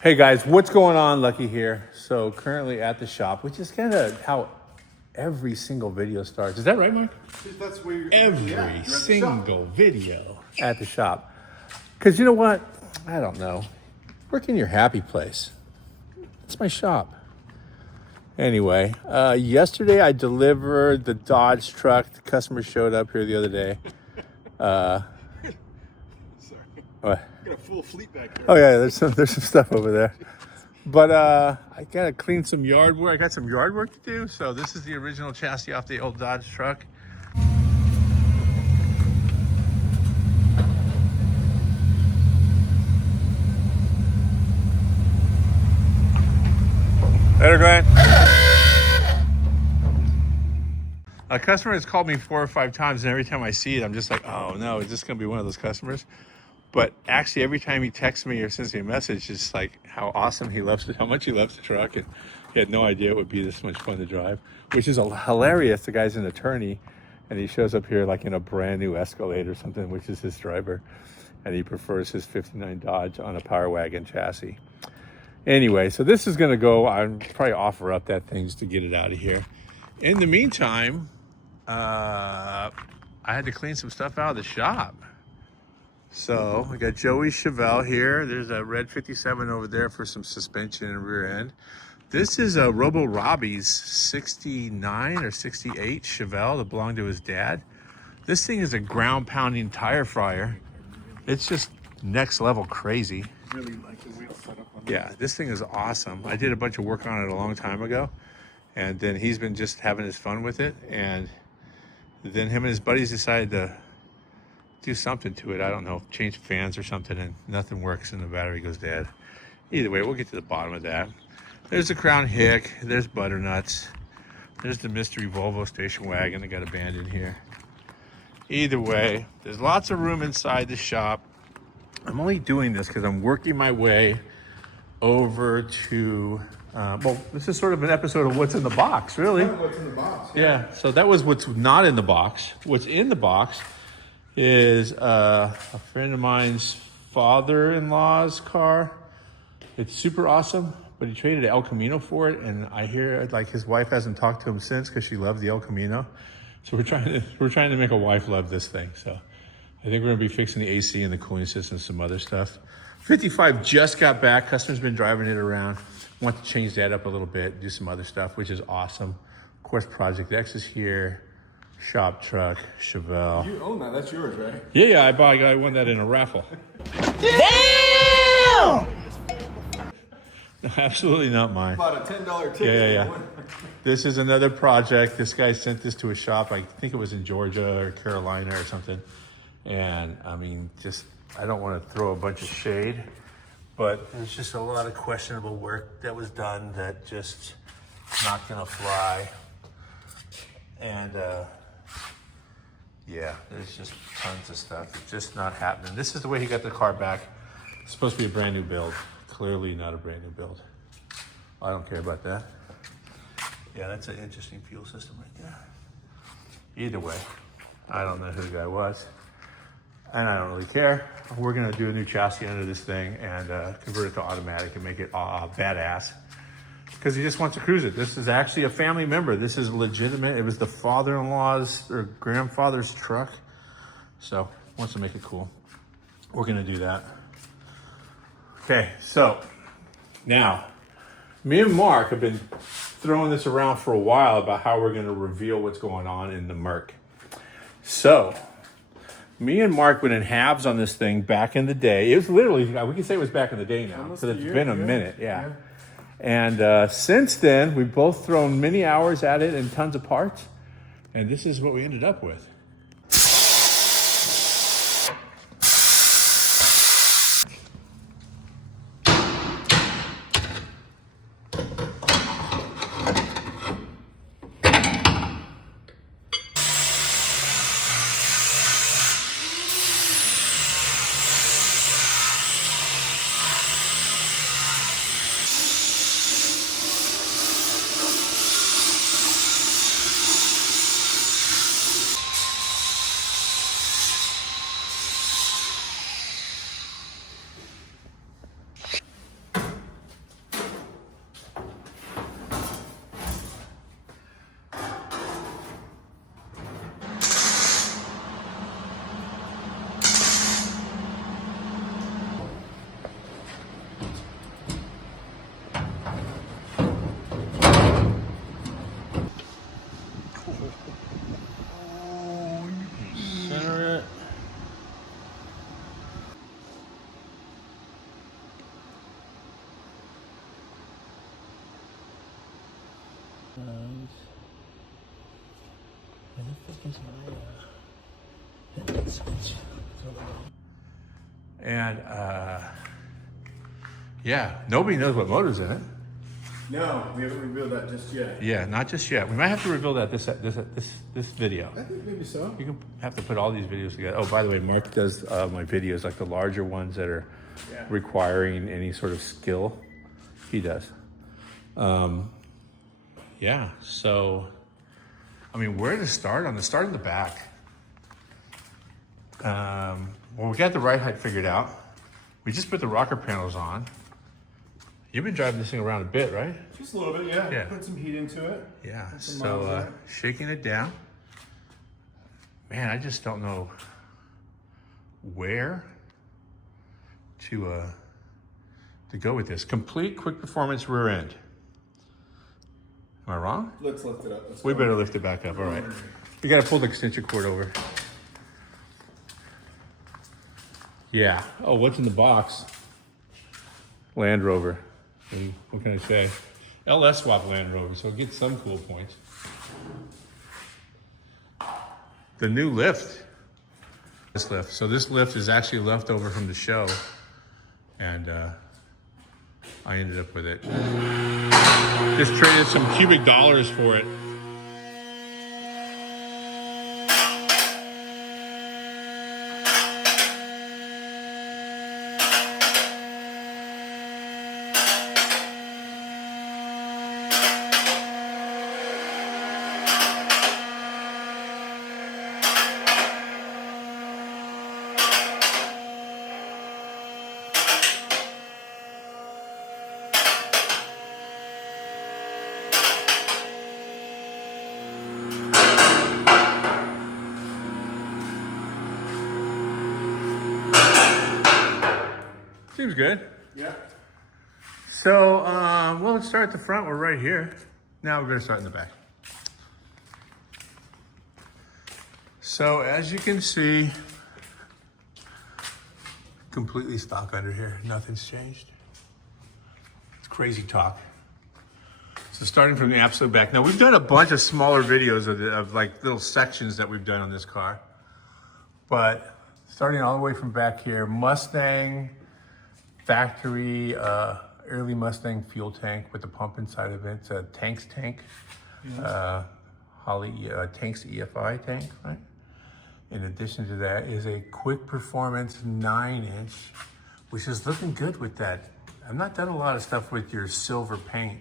Hey guys, what's going on? Lucky here. So currently at the shop, which is kind of how every single video starts. Is that right, Mark? That's where you're Every single video at the shop. Because you know what? I don't know. Work in your happy place. It's my shop. Anyway, yesterday I delivered the Dodge truck. The customer showed up here the other day. Sorry. What? Got a full fleet back there. Oh yeah, there's some stuff over there. But I gotta clean some yard work. I got some yard work to do. So this is the original chassis off the old Dodge truck. Later, Glenn. A customer has called me 4 or 5 times, and every time I see it, I'm just like, oh no, is this gonna be one of those customers? But actually, every time he texts me or sends me a message, it's like how awesome he loves it, how much he loves the truck, and he had no idea it would be this much fun to drive, which is hilarious. The guy's an attorney, and he shows up here like in a brand new Escalade or something, which is his driver, and he prefers his '59 Dodge on a Power Wagon chassis. Anyway, so this is going to go. I'll probably offer up that thing just to get it out of here. In the meantime, I had to clean some stuff out of the shop. So we got Joey Chevelle here. There's a red 57 over there for some suspension and rear end. This is a Robo Robbie's 69 or 68 Chevelle that belonged to his dad. This thing is a ground pounding tire fryer. It's just next level crazy. Really like the wheel setup on Yeah, this thing is awesome. I did a bunch of work on it a long time ago, and then he's been just having his fun with it. And then him and his buddies decided to do something to it. I don't know, change fans or something, and nothing works and the battery goes dead. Either way, we'll get to the bottom of that. There's the Crown Hick, there's Butternuts, there's the mystery Volvo station wagon that got abandoned here. Either way, there's lots of room inside the shop. I'm only doing this because I'm working my way over to, well, this is sort of an episode of what's in the box, really. what's in the box. Yeah, so that was what's not in the box. What's in the box is a friend of mine's father-in-law's car. It's super awesome, but he traded El Camino for it, and I hear like his wife hasn't talked to him since because she loved the El Camino. So we're trying to make a wife love this thing. So I think we're gonna be fixing the AC and the cooling system and some other stuff. 55 just got back. Customer's been driving it around. Want to change that up a little bit, do some other stuff, which is awesome. Of course, Project X is here. Shop truck, Chevelle. You own that, that's yours, right? Yeah, I won that in a raffle. Damn! No, absolutely not mine. Bought a $10 ticket. Yeah. This is another project. This guy sent this to a shop. I think it was in Georgia or Carolina or something. And I mean, I don't want to throw a bunch of shade, but there's just a lot of questionable work that was done that just not gonna fly. And yeah, there's just tons of stuff. It's just not happening. This is the way he got the car back. It's supposed to be a brand new build. Clearly not a brand new build. I don't care about that. Yeah, that's an interesting fuel system right there. Either way, I don't know who the guy was, and I don't really care. We're gonna do a new chassis under this thing and convert it to automatic and make it badass. Because he just wants to cruise it. This is actually a family member. This is legitimate. It was the father-in-law's or grandfather's truck. So, wants to make it cool. We're gonna do that. Okay, so now, me and Mark have been throwing this around for a while about how we're gonna reveal what's going on in the Merc. So, me and Mark went in halves on this thing back in the day. It was literally, we can say it was back in the day now, because it's been a minute, yeah. And since then, we've both thrown many hours at it and tons of parts. And this is what we ended up with. Where the fuck is my headlight switch? And yeah, nobody knows what motor's in it. No, we haven't revealed that just yet. Yeah, not just yet. We might have to reveal that this video. I think maybe so. You can have to put all these videos together. Oh, by the way, Mark does my videos, like the larger ones that are requiring any sort of skill. He does. Yeah, so, I mean, where to start? On the start in the back. Well, we got the ride height figured out. We just put the rocker panels on. You've been driving this thing around a bit, right? Just a little bit, yeah. Yeah. Put some heat into it. Yeah, Put some miles in so it. shaking it down. Man, I just don't know where to go with this. Complete quick performance rear end. Am I wrong? Let's lift it up. We better lift it back up, all right. We gotta pull the extension cord over. Yeah, oh, what's in the box? Land Rover. And what can I say? LS swap Land Rover, so get some cool points. The new lift. This lift. So this lift is actually left over from the show. And I ended up with it. Just traded some cubic dollars for it. Seems good. Yeah. So, well, let's start at the front. We're right here. Now we're going to start in the back. So, as you can see, completely stock under here. Nothing's changed. It's crazy talk. So, starting from the absolute back. Now, we've done a bunch of smaller videos of like little sections that we've done on this car. But starting all the way from back here, Mustang factory, early Mustang fuel tank with the pump inside of it. It's a Tanks tank, Holley Tanks EFI tank, right? In addition to that is a quick performance 9-inch, which is looking good with that. I've not done a lot of stuff with your silver paint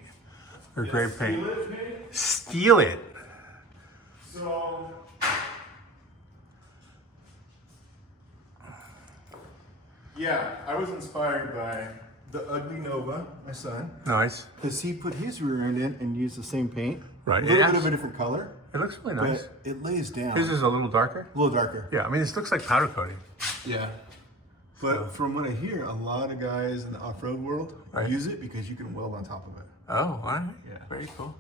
or gray paint. Steal it. So, yeah, I was inspired by the Ugly Nova, my son. Nice. Because he put his rear end in and used the same paint. Right. A little Yes. bit of a different color. It looks really nice. But it lays down. His is a little darker. A little darker. Yeah, I mean, this looks like powder coating. Yeah. But from what I hear, a lot of guys in the off-road world use it because you can weld on top of it. Oh, all right. Yeah. Very cool.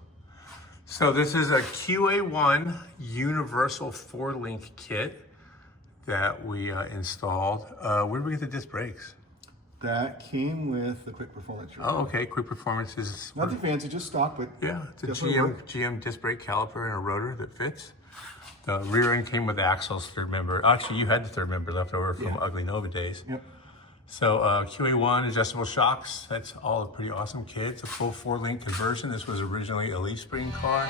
So this is a QA1 universal 4-link kit that we installed. Where did we get the disc brakes? That came with the Quick Performance. Oh, okay. Quick Performance is... Nothing fancy, just stock, but Yeah, it's a definitely GM disc brake caliper and a rotor that fits. The rear end came with axles, third member. Actually, you had the third member left over from Ugly Nova days. Yep. So QA1 adjustable shocks. That's all a pretty awesome kit. It's a full 4-link conversion. This was originally a leaf spring car.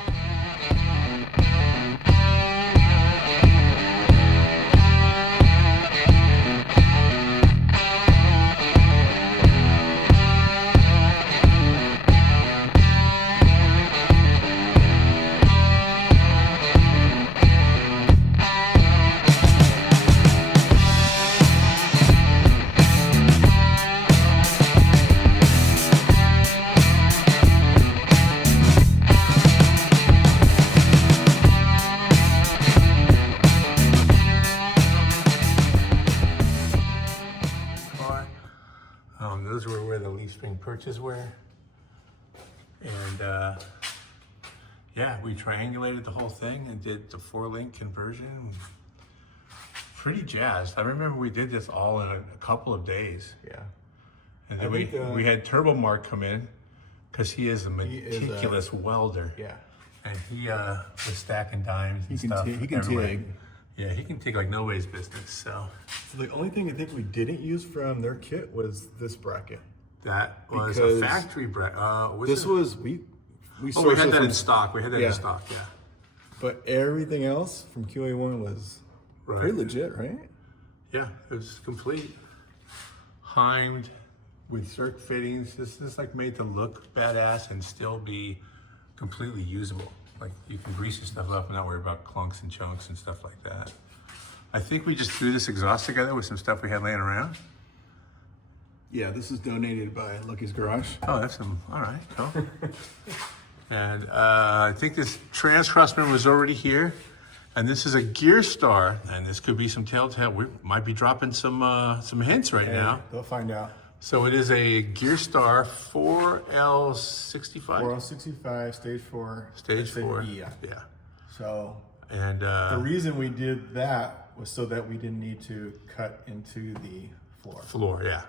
Those were where the leaf spring perches were. And yeah, we triangulated the whole thing and did the 4-link conversion. Pretty jazzed. I remember we did this all in a couple of days. Yeah. And then we had Turbo Mark come in because he is a He is meticulous welder. Yeah. And he was stacking dimes and He stuff. can everywhere. TIG. Yeah, he can TIG like nobody's business. So The only thing I think we didn't use from their kit was this bracket. that was a Because factory bracket. This was we we sourced had it that from, in stock. We had that Yeah. in stock. Yeah. but everything else from QA1 was Right. pretty legit, right? Yeah, it was complete. Heimed with circ fittings. This is like made to look badass and still be completely usable. Like you can grease your stuff up and not worry about clunks and chunks and stuff like that. I think we just threw this exhaust together with some stuff we had laying around. Yeah, this is donated by Lucky's Garage. Oh, that's some, all right, cool. And I think this trans crossman was already here. And this is a Gearstar, and this could be some telltale. We might be dropping some hints right now. They'll find out. So it is a Gearstar 4L65. 4L65, stage 4. Stage 4. Yeah. Yeah. So And the reason we did that was so that we didn't need to cut into the floor. floor, yeah.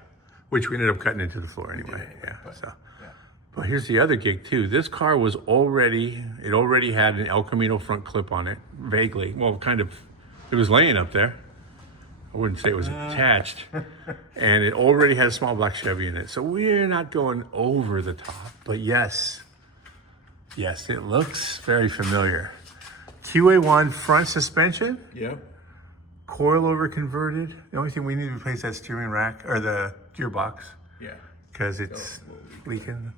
Which we ended up cutting into the floor anyway. Yeah. but- So. Yeah. But here's the other gig too. This car was already had an El Camino front clip on it, vaguely. Well, kind of, it was laying up there. I wouldn't say it was attached. And it already had a small black Chevy in it. So we're not going over the top, but yes, it looks very familiar. QA1 front suspension, Yep. coilover converted. The only thing we need to replace that steering rack or the gearbox Yeah. because it's leaking.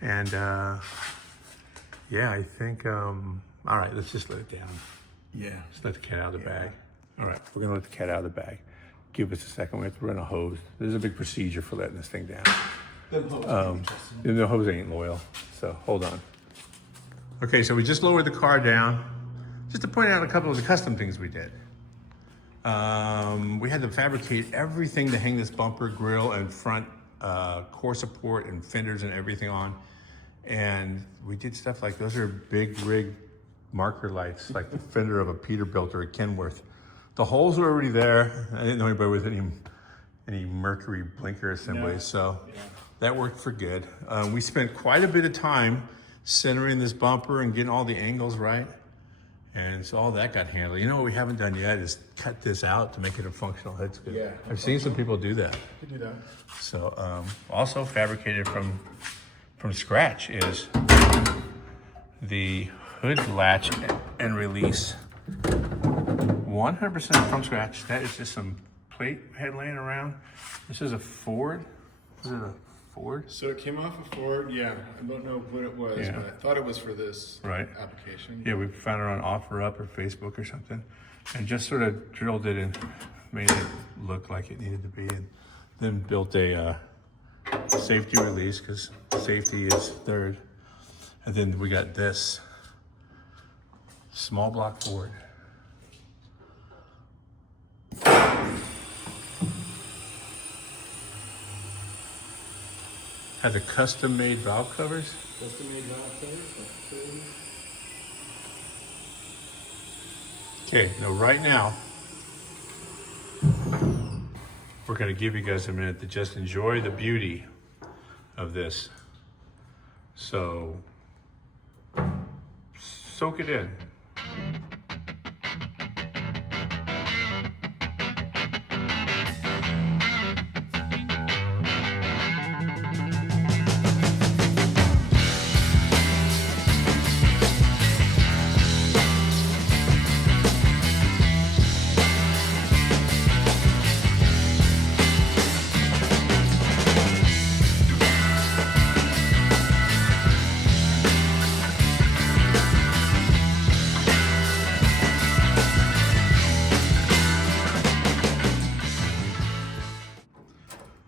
And yeah, I think, all right, let's just let it down. Yeah. Let's let the cat out of the bag. All right, we're gonna let the cat out of the bag. Give us a second, we have to run a hose. There's a big procedure for letting this thing down. The hose ain't loyal, so hold on. Okay, so we just lowered the car down. Just to point out a couple of the custom things we did. We had to fabricate everything to hang this bumper, grill, and front core support and fenders and everything on. And we did stuff like, those are big rig marker lights, like the fender of a Peterbilt or a Kenworth. The holes were already there. I didn't know anybody with any Mercury blinker assemblies, so that worked for good. We spent quite a bit of time centering this bumper and getting all the angles right. And so all that got handled. You know what we haven't done yet is cut this out to make it a functional head scoop. Yeah. I've seen some people do that. Could do that. So also fabricated from scratch is the hood latch and release. 100% from scratch. That is just some plate head laying around. This is a Ford. Is it a Ford? So it came off a Ford. Yeah. I don't know what it was, Yeah. but I thought it was for this Right. application. Yeah, we found it on OfferUp or Facebook or something, and just sort of drilled it and made it look like it needed to be, and then built a safety release because safety is third, and then we got this small block Ford. Had the custom-made valve covers. Custom made valve covers. Okay, now right now, we're gonna give you guys a minute to just enjoy the beauty of this. So, soak it in.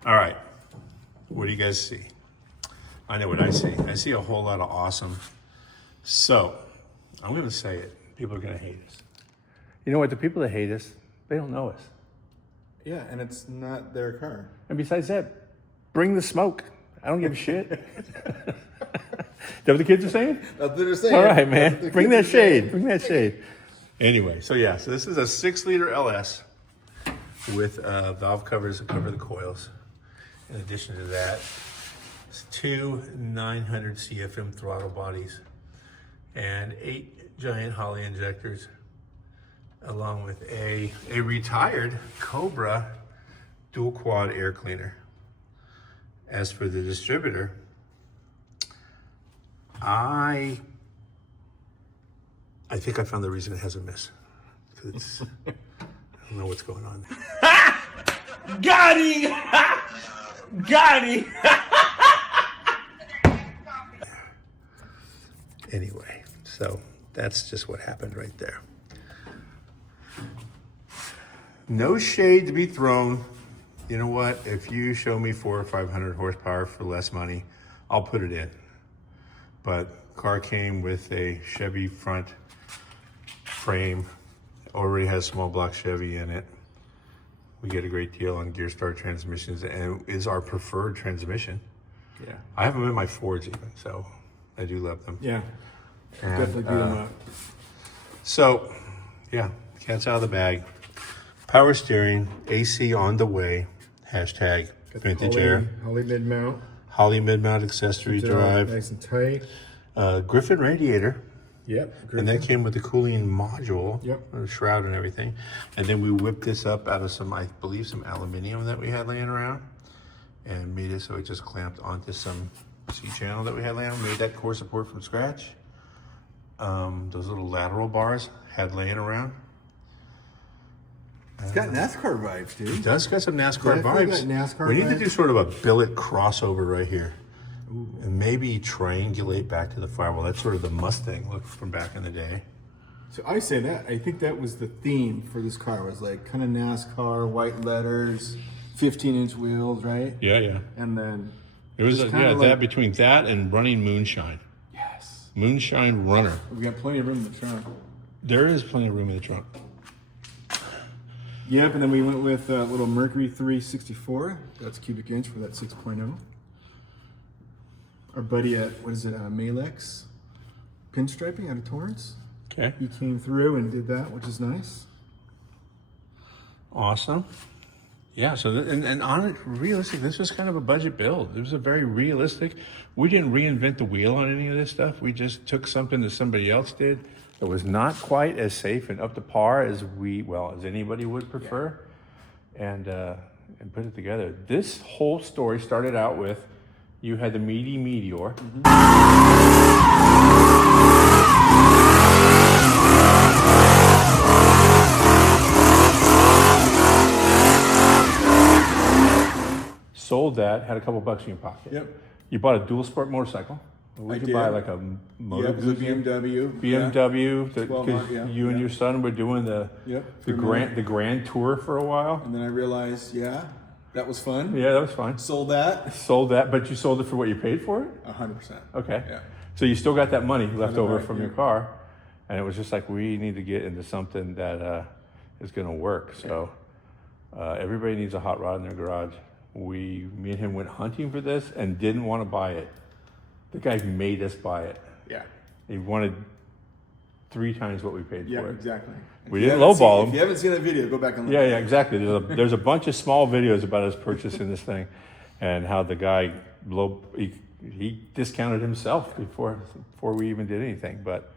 All right, what do you guys see? I know what I see. I see a whole lot of awesome. So, I'm gonna say it. People are gonna hate us. You know what? The people that hate us, they don't know us. Yeah, and it's not their car. And besides that, bring the smoke. I don't give a shit. Is that what the kids are saying? That's what they're saying. All right, That's what man. the Bring kids that are saying. shade. Bring that shade. Anyway, so yeah, so this is a 6-liter LS with valve covers that cover the coils. In addition to that, it's 2 900 CFM throttle bodies and 8 giant Holley injectors, along with a retired Cobra dual quad air cleaner. As for the distributor, I think I found the reason it has a miss. It's, I don't know what's going on there. Got him! Got him! Anyway, so that's just what happened right there. No shade to be thrown. You know what? If you show me 400 or 500 horsepower for less money, I'll put it in. But car came with a Chevy front frame, already has small block Chevy in it. We get a great deal on Gearstar transmissions, and it is our preferred transmission. Yeah. I have them in my Fords even, so I do love them. Yeah. And, Definitely beat them up. So, yeah, cat's out of the bag. Power steering, AC on the way. Hashtag vintage air. Holley mid-mount. Holley mid-mount accessory drive. Nice and tight. Griffin radiator. Yep. And that came with the cooling module. Yep. The shroud and everything. And then we whipped this up out of some, I believe, some aluminum that we had laying around. And made it so it just clamped onto some C-channel that we had laying around. Made that core support from scratch. Those little lateral bars had laying around. It's got NASCAR vibes, dude. It does got some NASCAR Definitely vibes. got NASCAR We need to vibes. do sort of a billet crossover right here. Ooh. And maybe triangulate back to the firewall. That's sort of the Mustang look from back in the day. So I say that. I think that was the theme for this car. Was like kind of NASCAR, white letters, 15-inch wheels, right? Yeah, yeah. And then It was just yeah, kinda that like- between that and running Moonshine. Yes. Moonshine Runner. We got plenty of room in the trunk. There is plenty of room in the trunk. Yep, and then we went with a little Mercury 364. That's cubic inch for that 6.0. Our buddy at, what is it, Malex Pinstriping out of Torrance. Okay. He came through and did that, which is nice. Awesome. Yeah, so and on it, realistic, this was kind of a budget build. It was a very realistic. We didn't reinvent the wheel on any of this stuff. We just took something that somebody else did that was not quite as safe and up to par as as anybody would prefer, and put it together. This whole story started out with you had the meaty Meteor. Sold that, had a couple bucks in your pocket. Yep. You bought a dual sport motorcycle. We could did. buy like a motor Yep, it was a BMW. BMW, Yeah. 12 because month, yeah. you and your son were doing the grand tour for a while. And then I realized, yeah, that was fun. Yeah, that was fun. Sold that. Sold that, but you sold it for what you paid for it? 100%. Okay. Yeah. So you still got that money left over right, from yeah. your car, and it was just like, we need to get into something that is going to work. So everybody needs a hot rod in their garage. Me and him went hunting for this and didn't want to buy it. The guy made us buy it. Yeah. He wanted 3 times what we paid Yeah, for it. exactly. We didn't lowball him. If you haven't seen that video, go back and look. Yeah, exactly. There's a bunch of small videos about us purchasing this thing, and how the guy he discounted himself before we even did anything. But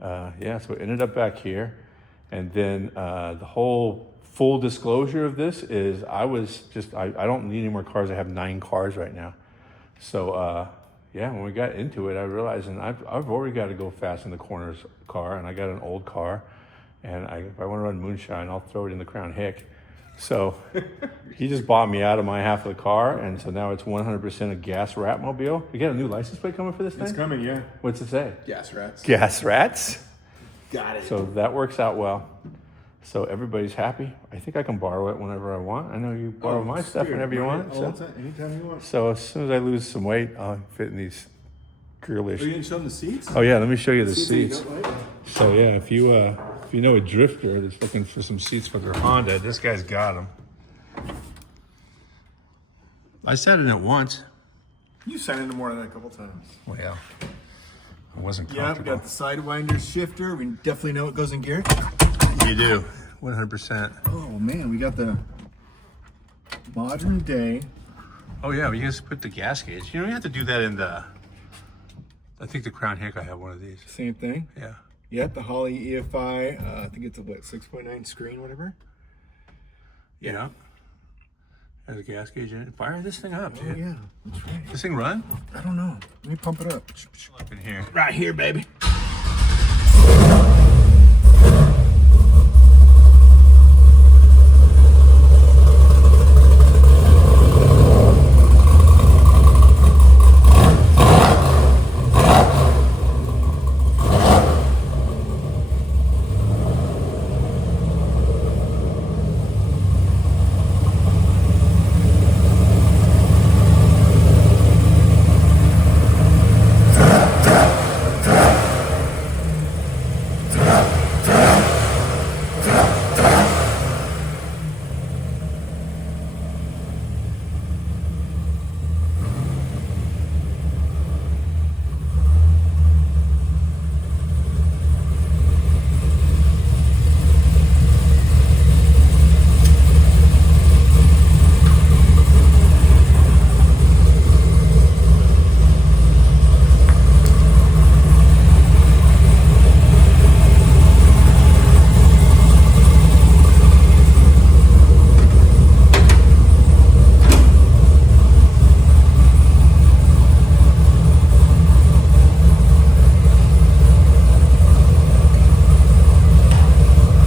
so it ended up back here, and then the whole full disclosure of this is I don't need any more cars. I have 9 cars right now. So when we got into it, I realized, and I've already got to go fast in the corners car, and I got an old car, and if I want to run Moonshine, I'll throw it in the Crown Hick. So he just bought me out of my half of the car, and so now it's 100% a gas rat mobile. You got a new license plate coming for this thing? It's coming, yeah. What's it say? Gas rats. Gas rats. Got it. So that works out well. So everybody's happy. I think I can borrow it whenever I want. I know you borrow my stuff whenever you want. All the time, anytime you want. So as soon as I lose some weight, I'll fit in these girlish. Are you going to show them the seats? Oh yeah, let me show you the Seats that you seats. don't like? So yeah, if you know a drifter that's looking for some seats for their Honda, this guy's got them. I sat in it once. You sat in it more than a couple times. Well, yeah. I wasn't Yeah, we comfortable. got the Sidewinder shifter. We definitely know it goes in gear. You do, 100%. Oh man, we got the modern day. Oh yeah, we just put the gas gauge. You don't have to do that in I think the Crown Hick, I have one of these. Same thing. Yeah. Yeah, the Holley EFI. I think it's a what, 6.9 screen, whatever. Yeah. Has a gas gauge in it. Fire this thing up, dude. Oh yeah, that's right. This thing run? I don't know. Let me pump it up. Up in here. Right here, baby.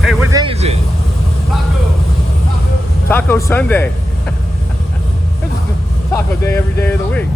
Hey, what day is it? Taco Sunday. Taco day every day of the week.